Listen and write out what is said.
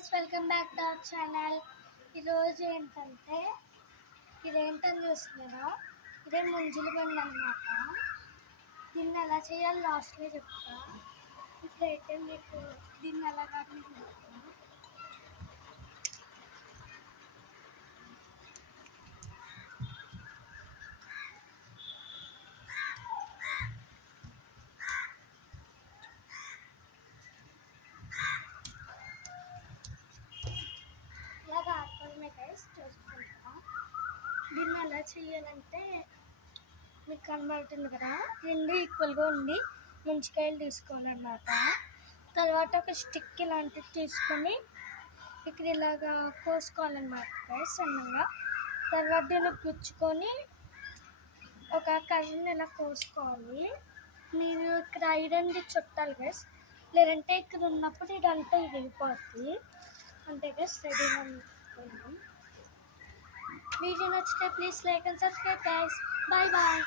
Guys, welcome back to our channel. ఈరోజు ఏంటంటే ఇదేంటని చూస్తున్నారా, ఇదే ముంజులు బండి అనమాట. దీన్ని ఎలా చేయాలో లాస్ట్లో చెప్తా. ఇప్పుడైతే మీకు దీన్ని ఎలా కానీ చెప్తా. ఇలాగా ఆడుకోవడమే గైస్, చూసుకుంటా. దీన్ని ఎలా చేయాలంటే మీకు కనబడుతుంది కదా, రెండు ఈక్వల్గా ఉండి ముంచికాయలు తీసుకోవాలన్నమాట. తర్వాత ఒక స్టిక్ ఇలాంటివి తీసుకొని ఇక్కడ ఇలాగా కోసుకోవాలన్నమాట గైస్ సన్నగా. తర్వాత దీన్ని గుచ్చుకొని ఒక కర్రని ఇలా కోసుకోవాలి. మీరు ఇక్కడ ఐరన్ది చుట్టాలి గైస్, లేదంటే ఇక్కడ ఉన్నప్పుడు ఇదంతా ఇరిగిపోద్ది. అంతే గైస్, రెడీ అనుకోండి. వీడియో నచ్చితే please like and subscribe guys. Bye bye.